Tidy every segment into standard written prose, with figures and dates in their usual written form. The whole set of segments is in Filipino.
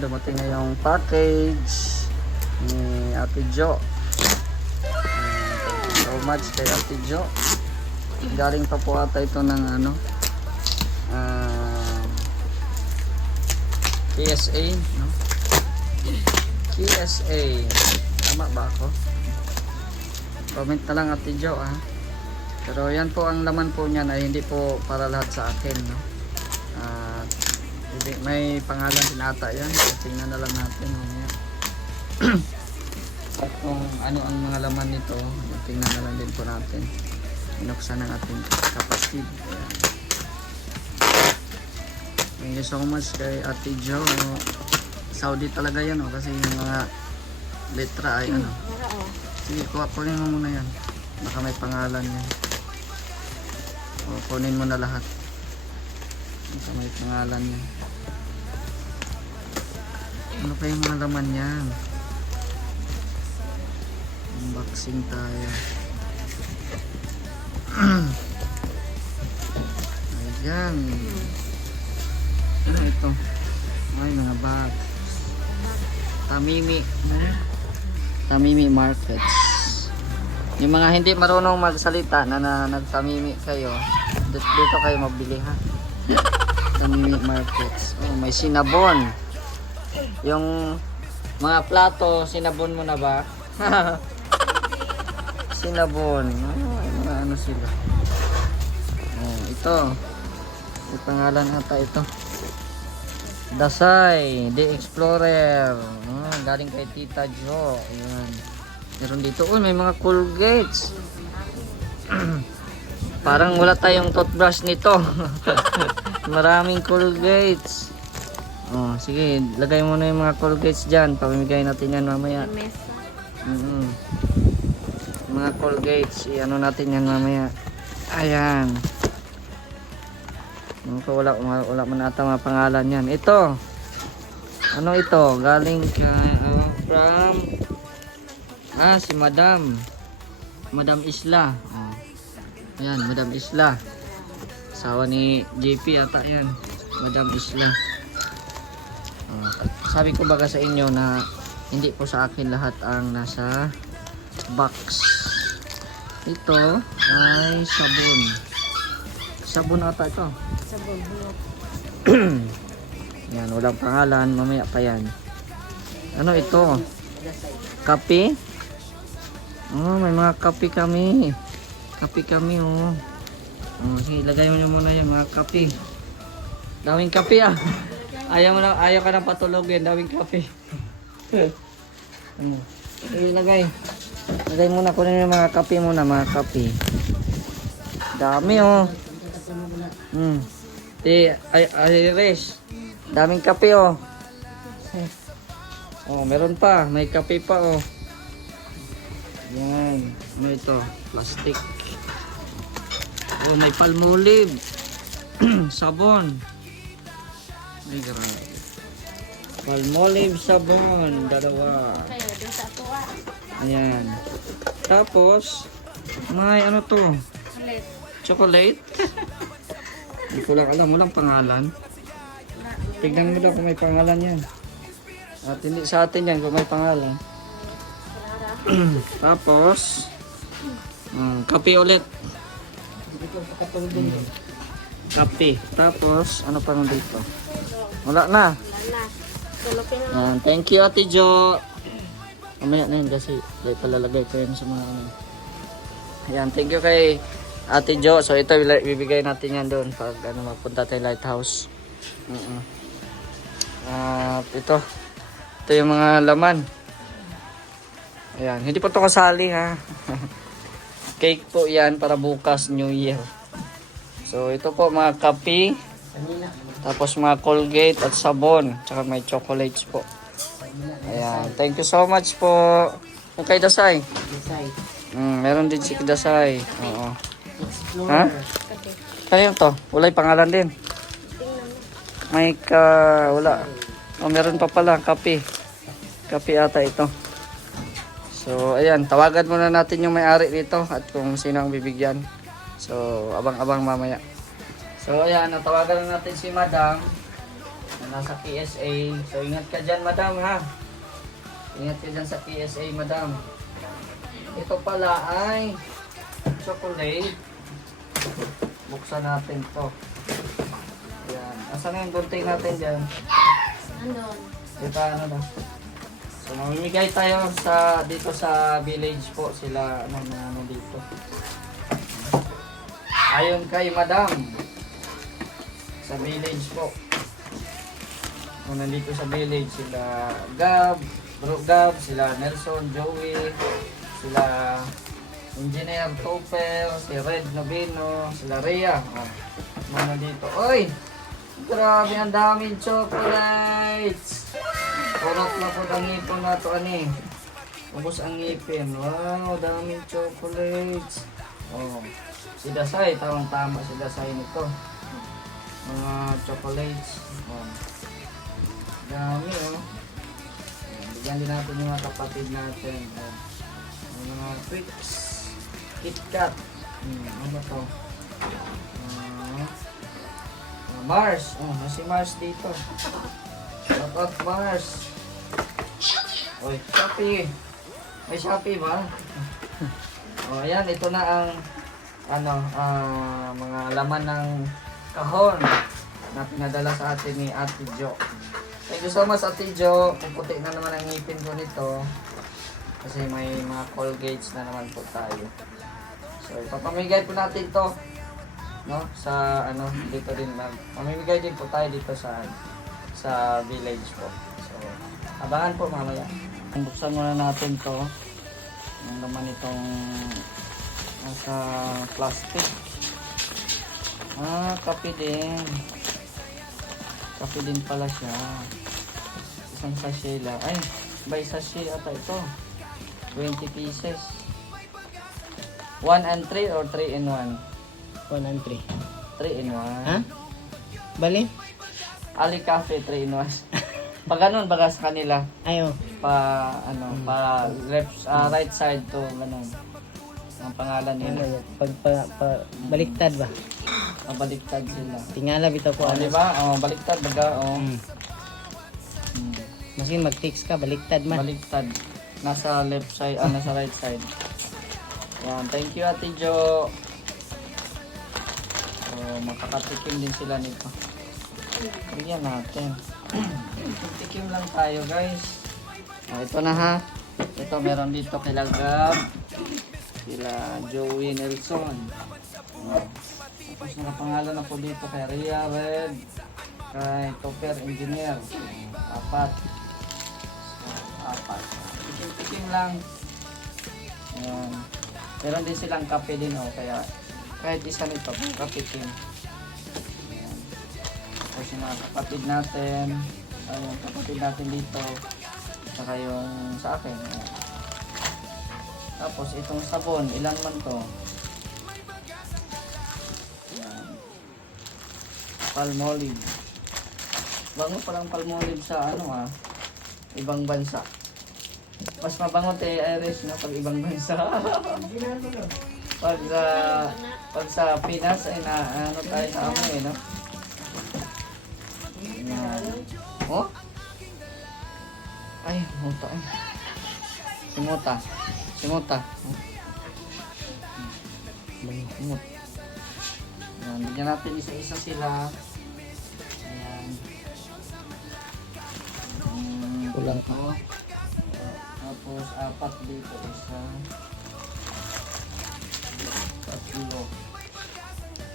dumating na yung package ni Ate Jo. Thank you so much kay Ate Jo. Galing pa po ata ito ng ano, KSA, no? KSA. Tama ba ako? Comment na lang Ate Jo, ha? Pero yan po ang laman po niyan ay hindi po para lahat sa akin, no? May pangalan din ata yan. Tingnan na lang natin mamaya. At kung ano ang mga laman nito, tingnan na lang din po natin. Inuksan ng ating kapatid. Ayan. Thank you so much kay Ate Jo. Saudi talaga yan, oh, kasi yung mga letra ay ano. Sige, kunin mo muna yan. Baka may pangalan yan. O, kunin mo na lahat. Baka may pangalan yan. Ano pa yung mga laman yan? Unboxing tayo. Ayan. Ano ito? Ay, mga bag. Tamimi. Tamimi Markets. Yung mga hindi marunong magsalita na nagtamimi kayo, dito kayo mabili, ha? Tamimi Markets. Oh, may sinabon. Yung mga plato, sinabon mo na ba? Sinabon. Mga ano sila. Oh, ito. May pangalan ata ito. Dasay, The Explorer. Oh, galing kay Tita Jo. Ayan. Meron dito. Oh, may mga Colgates. Parang wala tayong toothbrush nito. Maraming Colgates. Oh, sige, lagay mo na yung mga Colgates dyan. Pamimigay natin yan mamaya. Mga Colgates, i-ano natin yan mamaya. Ayan. Wala man ata mga pangalan yan. Ito. Ano ito? Galing from si Madam. Madam Isla. Oh. Ayan, Madam Isla. Asawa ni JP ata yan. Madam Isla. Sabi ko baga sa inyo na hindi po sa akin lahat ang nasa box. Ito ay sabon. Sabon ata ito. Sabon. Yan, walang pangalan. Mamaya pa yan. Ano ito? Kape? Oh, may mga kape kami. Kape kami, oh. Oh, sige, lagay mo muna yung mga kape. Daming kape, ah. Ayaw ka nang patulogin, daming kape. Ano? Ilagay. Lagay muna ko na yung mga kape muna, mga kape. Dami, oh. Iris. Daming kape, oh. Oh, meron pa, may kape pa, oh. Yan. Ano ito? Plastic. Oh, may Palmolive. Sabon. Ay, grabe. Palmolive sabon. Dalawa. Ayan. Tapos, may ano to? Chocolate. Hindi ko lang alam. Walang pangalan. Tignan mo daw kung may pangalan yan. At hindi sa atin yan kung may pangalan. Tapos, kape ulit. Kape. Tapos, ano pa nung dito? Wala na. Thank you Ate Jo. Mamaya na yun kasi palalagay ko yun sa mga ano. Ayan, thank you kay Ate Jo. So ito bibigay natin yan doon pag ano, magpunta tayo lighthouse. At ito yung mga laman. Ayan, hindi pa ito kasali, ha. Cake po yan para bukas New Year. So ito po mga kape. Tapos mga Colgate at sabon. Tsaka may chocolates po. Ayan. Thank you so much po. Yung kay Dasay. Meron din si Dasay. Oo. Ha? Ano yun to? Wala'y pangalan din. May wala. Oh, meron pa pala. Kape. Kape ata ito. So ayan. Tawagan muna natin yung may-ari dito. At kung sino ang bibigyan. So abang-abang mamaya. So ayan, natawagan na natin si Madam. nasa PSA. So ingat ka dyan, madam, ha. Ingat ka dyan sa PSA, madam. Ito pala ay chocolate. Buksan natin to. Ayan. Asan na yung gunting natin dyan? Andun. Ito ano na. So mamimigay tayo sa dito sa village po sila ano dito. Ayon kay madam. Sa village po. Kung nandito sa village sila Gab, Bro Gab, sila Nelson, Joey, sila Engineer Topper, si Red Novino, sila Rhea. Mga nandito. Oy! Grabe, ang daming chocolates! Kurot na po ang ngipon na ito, ani. Ubus ang ngipin. Wow, daming chocolates. Oh, si Dasay, tamang-tama si Dasay nito. Mga chocolates. Oh. Dami, oh. Bigyan din natin yung mga kapatid natin. Oh. Mga Twix, KitKat. Ano ba ito? Mars. Oh, si Mars dito. Shout out Mars. Oy, Shopee. May Shopee ba? Oh, ayan, ito na ang mga laman ng kahon na pinadala sa atin ni Ate Jo. Thank you so much, Ate Jo. Puputi na naman ang ngipin ko nito. Kasi may mga Colgates na naman po tayo. So, ipapamigay po natin to, no, sa dito din mamimigay din po tayo dito sa village po. So, abangan po mamaya. Buksan muna natin to. Ang laman itong nasa plastic. Kape din. Kape din pala siya. Isang sachet lang. Ay, by sachet ata ito. 20 pieces. 1 and 3 or 3 in 1? 1 and 3. 3 in 1. Ha? Bali? Ali Cafe 3 in 1. Pag ganun, baga sa kanila. Ayo. Pa right side to ganun. Ang pangalan Ano nila. yan? Baliktad ba? Baliktad sila. Tingala bitaw ko Di ba? Oh, baliktad baga. Oh. Masin mag-text ka, baliktad man. Baliktad. Nasa left side, nasa right side. Yan, thank you Ate Jo. Makakatikim din sila nito. Bigyan natin. Tikim lang tayo, guys. Ito na, ha. Ito meron dito kila Gab, kila Joey Nelson. Tapos nakapangalan na po dito kay Rhea Red, kay Topper Engineer. 4. Tikim lang. Ayan. Meron din silang kape din, kaya kahit isa nito, kapitin. Ayan. Tapos yung mga kapatid natin, yung kapatid natin dito, saka yung sa akin. Ayan. Tapos itong sabon, ilan man to? Ayan. Palmolive. Bango palang Palmolive sa ibang bansa. Mas mabango Iris na pag ibang bansa. Pag sa Pinas ay tayo sa amoy, no? Ayan. Oh? Ay, muta ay. Simuta. Oh. Simut. Ayan, bigyan natin isa-isa sila. Ayan. Kulang pa. Tapos 4 dito, isa. 3.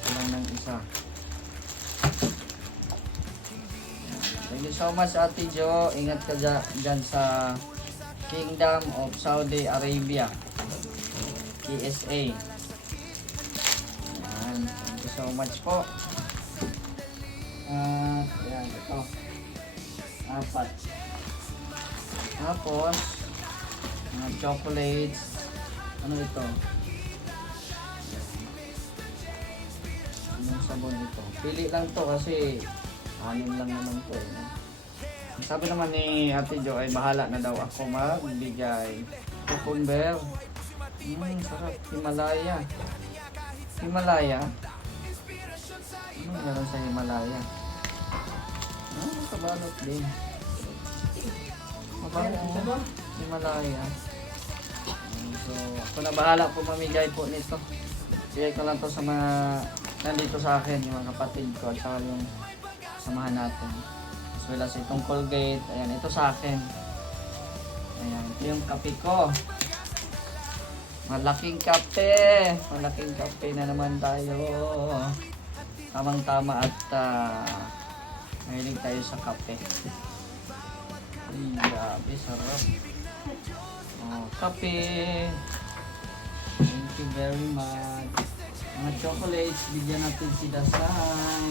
Kulang ng isa. Thank you so much Ate Jo. Ingat ka dyan sa Kingdom of Saudi Arabia. KSA. Ayan. Thank you so much po. Ayan, ito. 4. Tapos, mga chocolates. Ano ito? Anong sabon ito? Pili lang to kasi 6 lang naman to. Sabi naman ni Ate Jo ay bahala na daw ako magbigay. Cucumber. Sarap. Himalaya. Himalaya? Ano meron sa Himalaya? Kabalot din. Mabango. Himalaya. So, ako na bahala po mamigay po nito. Bigay ko lang to sa mga nandito sa akin, yung mga kapatid ko, at saka yung samahan natin. As well as itong Colgate. Ayan, ito sa akin. Ayan, ito yung kape ko. Malaking kape. Malaking kape na naman tayo. Tamang-tama at mahilig tayo sa kape. Ay, grabe, sarap. Oh, kape. Thank you very much. Mga chocolates, bigyan natin si Dasay.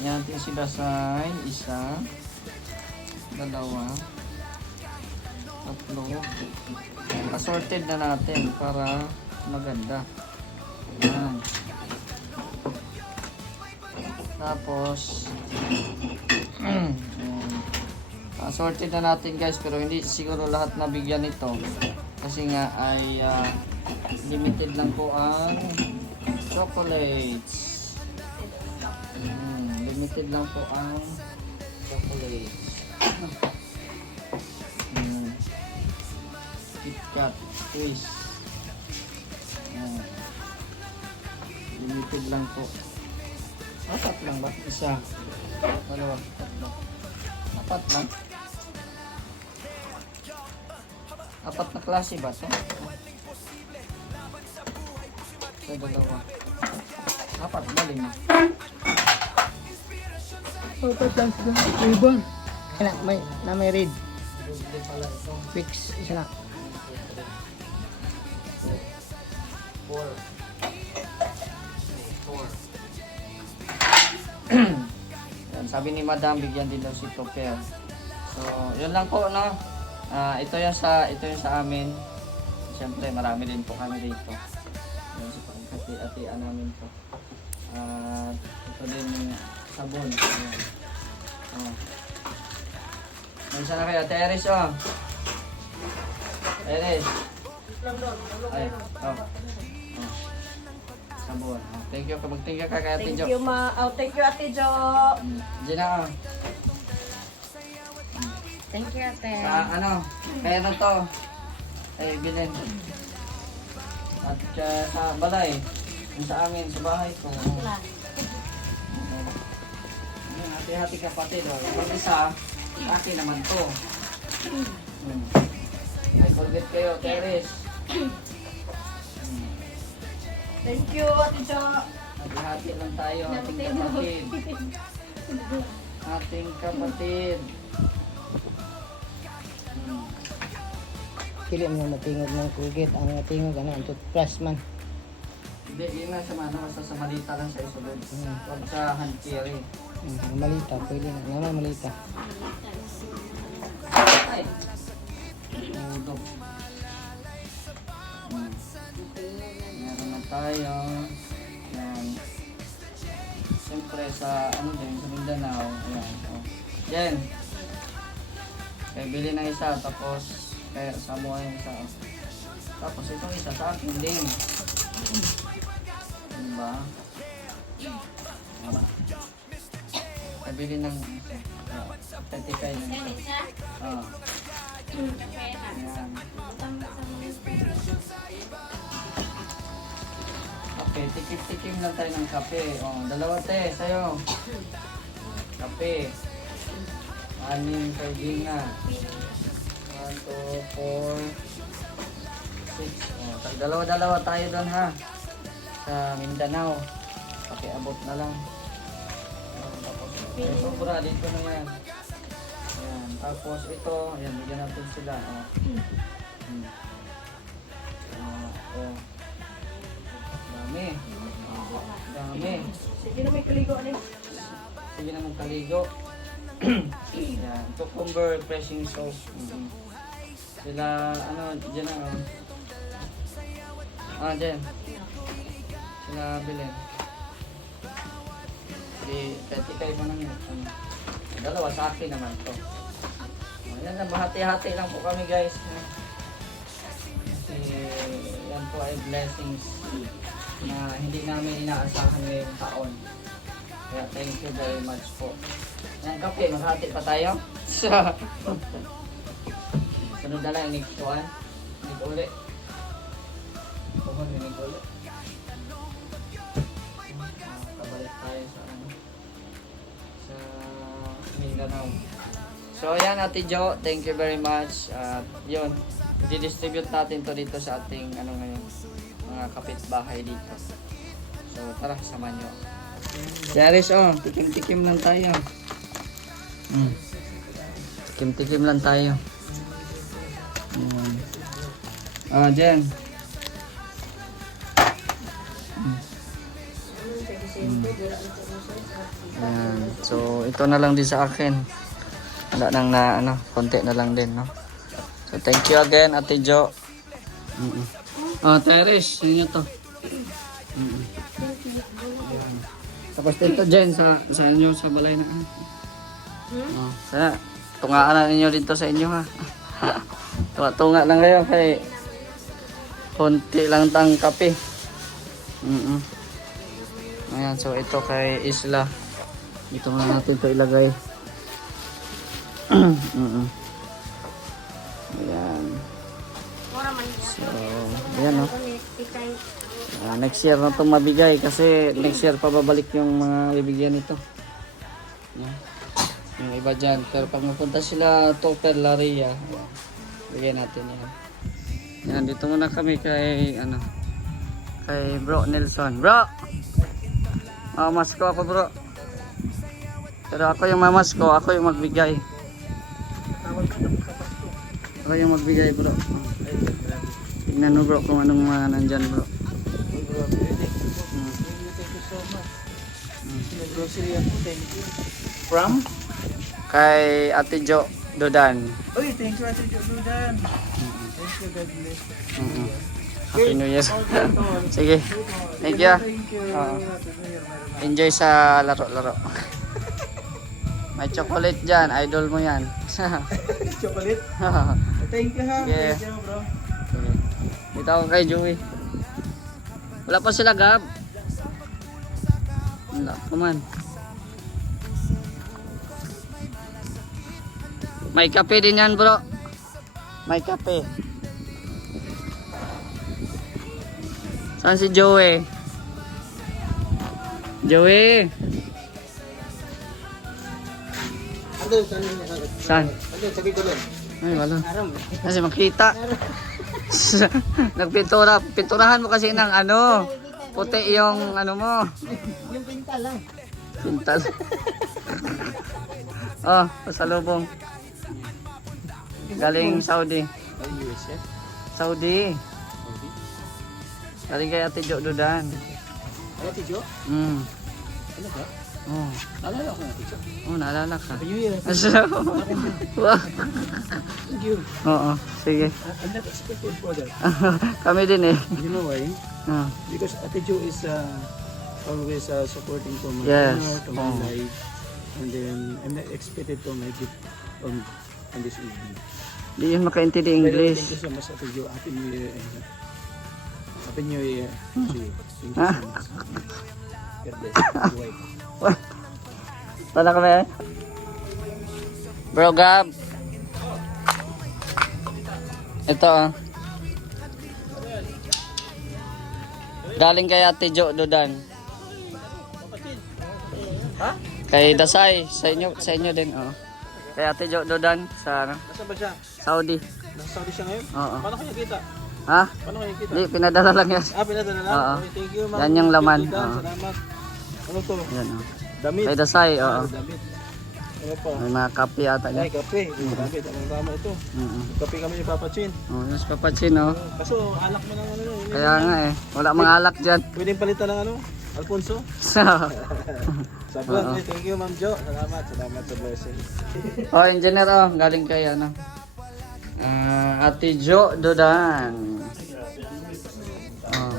Bigyan natin si Dasay. Isa. Dalawa. Tatlo. Assorted na natin para maganda. Yan. Tapos ayan. Assorted na natin guys, pero hindi siguro lahat nabigyan nito kasi nga ay limited lang po ang chocolates. Limited lang po ang chocolates. KitKat twist. Limited lang po. Apat lang ba? Isa, dalawa, tatlo. Apat lang. Apat na klase ba ito? Ito, dalawa. Apat, galing na. Apat lang sa ribbon. Kaya may red. Doble pala ito. Fix. Isa na. 4. Yan, sabi ni Madam, bigyan din daw si Topper. So, yun lang po, no? Ito yung sa amin. Siyempre, marami din po kami dito. Yan, sa pagkati-atian namin to. Ito din yung sabon. Ayan. Oh. Nandiyan na kayo, Ate Eris, oh. Eris. Ay, oh. Sabon. Oh, thank you. Mag-thank you ka kay Ate Jo. Thank you, ma. Oh, thank you, Ate Jo. Diyan na. Thank you, Ate. Sa ano, kaya na to. Eh, bilhin. At sa balay. Yung sa amin, sa bahay ko. Ayan, hati-hati kapatid. Oh. Pag isa, akin naman to. May Colgate kayo, Teres. Thank you, Ate Jo. Hati-hati lang tayo, ating kapatid. Ating kapatid. Kili mo matingog ng Colgate. Ang matingog, ang toothbrush man. Hindi, yun na sa ano, basta sa malita lang sa isulod. Huwag sa hand carry. Ang malita, pwede na. Naman malita. Ay! Udok. Meron na tayo. Yan. Siyempre sa ano din, sa Mindanao. Ayan. Oh. Yan. Kaya bili ng isa, tapos kaya samuha yung isa. Oh. Tapos itong isa sa akin din. Diba? Kaya bili ng isa. Petikay ng isa. Ayan. Kape, tikim-tikim lang tayo ng kape. Oh, dalawa te, sa'yo. Kape. 6 kardina. 1, 2, 4, 6. Oh, dalawa-dalawa tayo doon ha. Sa Mindanao. Pakiabot na lang. Tapos, yung sobra dito na yan. Ayan. Tapos ito, ayan, bigyan natin sila. Oh. Oh. Dami. Dami. Sige na, may kaligo ulit. Sige na magkaligo. Yan. Cucumber pressing sauce. Sila, ano, dyan na. Dyan. Sila bilhin. Petikay mo ng dalawa sa akin naman to. Yan na, bahati-hati lang po kami guys. Kasi yan po ay blessings na hindi namin inaasahan ngayong taon. Kaya thank you very much po. Yan, kape, maghati pa tayo. Sa sunod na lang, next one. Next ulit. Next ulit. Kabalik tayo sa ano. Sa Mindanao. So ayan Ate Jo, thank you very much. At yun, i-distribute natin to dito sa ating ano ngayon, mga kapitbahay dito. So tara, samahan nyo. Si Aris, oh, tikim-tikim lang tayo. Tikim-tikim lang tayo. Jen. Ayan. So ito na lang din sa akin. Wala nang na ano, konti na lang din, no. So thank you again Ate Jo. Oh, Teres, yun to. Tapos dito Jen sa inyo sa balay na. Oh, sana tungaan na ninyo dito sa inyo ha. Tunga lang kayo kay konti lang tang kape. Ayan, so ito kay Isla. Dito na natin ito ilagay. Ayan. So, ayan no. Next year na ito mabigay kasi next year pa babalik yung mga bibigyan nito. Ayan. Yung iba dyan. Pero pag mapunta sila Topper Laria, bigyan natin yan. Ayan, dito muna kami kay ano, kay Bro Nelson. Bro! Mamas ko ako bro. Pero ako yung mamas ko, ako yung magbigay. Ako yung magbigay bro. Tignan mo bro kung anong mga nandyan bro. From? Kay Ate Jo Dodan. Uy, thank you Ate Jordan. Thank you, God bless. Happy New Year. Sige. Thank you. Thank you. Enjoy sa laro-laro. May chocolate dyan. Idol mo yan. Chocolate. Thank you ha. Yeah. Thank you bro. Sige. Dito ako kay Joey. Wala pa sila Gab. Wala pa man. May kape din yan bro. May kape. Saan si Joey? Joey! Saan? Ay, wala. Kasi makita. Nagpintura. Pinturahan mo kasi ng ano. Puti yung ano mo. Yung pintal lang. Pintal. Oh, pasalubong. Galing Saudi. Saudi. Galing kay Ate Jo Dodan. Ate Jo? Ano ba? Oh. Naalala ko na Ate Jo. Oh, naalala ka. Happy New Year. Wow. Thank you. Oo, sige. I'm not expected for that. Kami din eh. You know why? Ah. Because Ate Jo is always supporting to my Yes. honor, to my Oh. life. And then I'm not expected to my gift on this evening. Di yun makaintindi Pero English. thank you so much Ate Jo. Happy New Year. And Happy New Year to you. Thank you so much. God bless. Bye. Wala kami eh. Bro Gab. Ito ah. Galing kay Ate Jo Dodan. Ha? Kay Dasay, sa inyo din, oh. Kay Ate Jo Dodan sa ano, Nasaan ba siya? Saudi. Nasa Saudi siya ngayon? Oo. Paano kayo kita? Ha? Paano kayo kita? Di pinadala lang yan. Pinadala lang? Oo. Okay, thank you. Ma'am. Yan yung laman. Tita, Oo. Salamat. Ano to? Yan oh. Damit. Kay Dasay, oo. Damit. Ano pa? May mga kape ata Ay, niya. kape. Damit. Anong tama ito? Kape kami ni Papa Chin. Oh, yung papachin oh. Kaso, alak mo ng ano yun. Kaya nga eh, wala mga alak dyan. Pwedeng palitan ng ano? Alfonso? Sabon. Thank you, Ma'am Jo. Salamat. Salamat sa blessing. Oh, engineer oh, galing kay ano. Ate Jo Dodan. Oh.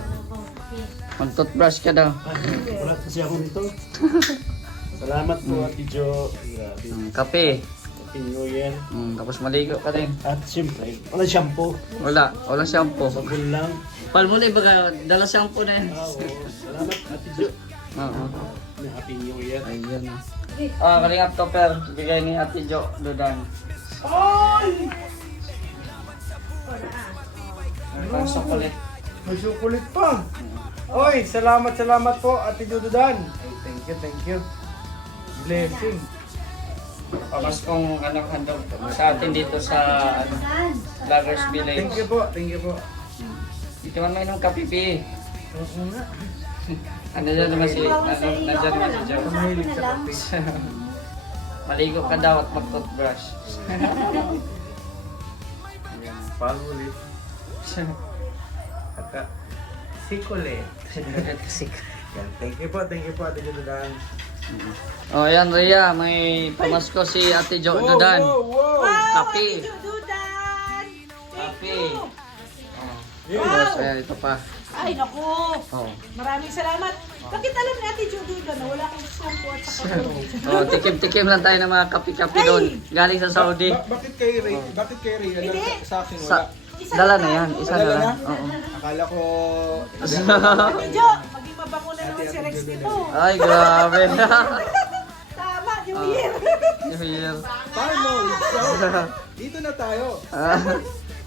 Mag-toothbrush ka daw. Wala kasi ako dito. Salamat po, Ate Jo. Grabe. Kape. Happy New Year. Tapos maligo ka din. At siyempre, wala shampoo. Wala shampoo. Sabon lang. Palmuli baga, dala shampoo na yan. Oo. Salamat, Ate Jo. Oo. Happy New Year. Ayun. Kalingap topper. Bigay ni Ate Jo Dudan. Pang chocolate. May sukulit pa. Oy, salamat po Ate Jududan. Thank you. Blessing. Pamaskong handog sa atin dito sa Vloggers Village. Thank you po. Dito man may nung kapipi. Oo nga. Nandiyan naman si Jo. Mahilig sa kape. Maligo ka daw at mag-toothbrush. Pagulit. At sikulit. Yan. Thank you po Ate Jududan. Oh, ayan Rhea, may pamasko si Ate Jo Dudan. Wow! Kape. Dudan! Kape. Yes. Tapos, ayan, ito pa. Ay, naku! Oh. Maraming salamat. Bakit alam ni Ate Jo Dudan na wala akong shampoo at saka Oh, tikim-tikim lang tayo ng mga kape-kape doon. Galing sa Saudi. Bakit kay Ray? Bakit kay Ray? Hindi. Sa akin Sa, wala. dala na yan. Isa na Dala lang. na? Oo. Akala ko... Ate Jo, maging mabango na naman si Rex dito. Ay, grabe. Tama, New Year. New Year. Paano? Dito na tayo.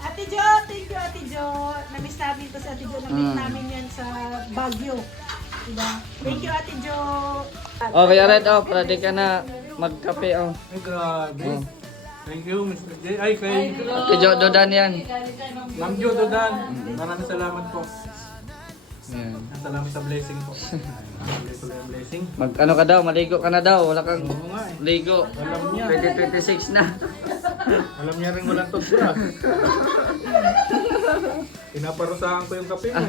Ate Jo, thank you Ate Jo. Namiss namin ito sa Ate Jo. Namiss namin yan sa Baguio. Diba? Thank you Ate Jo. Oh, kaya Red, oh, pwede ka na magkape, oh. Ay, grabe. Oh. Thank you, Mr. J. Ay, kay Ate Jo Dudan yan. Ma'am Jududan. Maraming salamat po. Yan. Salamat sa blessing po. Blessing. Ano ka daw, maligo ka na daw. Wala kang Oo nga eh. ligo. Alam niya. 2026 na. Alam niya rin walang toothbrush. Pinaparusahan ko yung kape mo.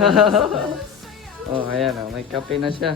Oh, ayan, oh, may kape na siya.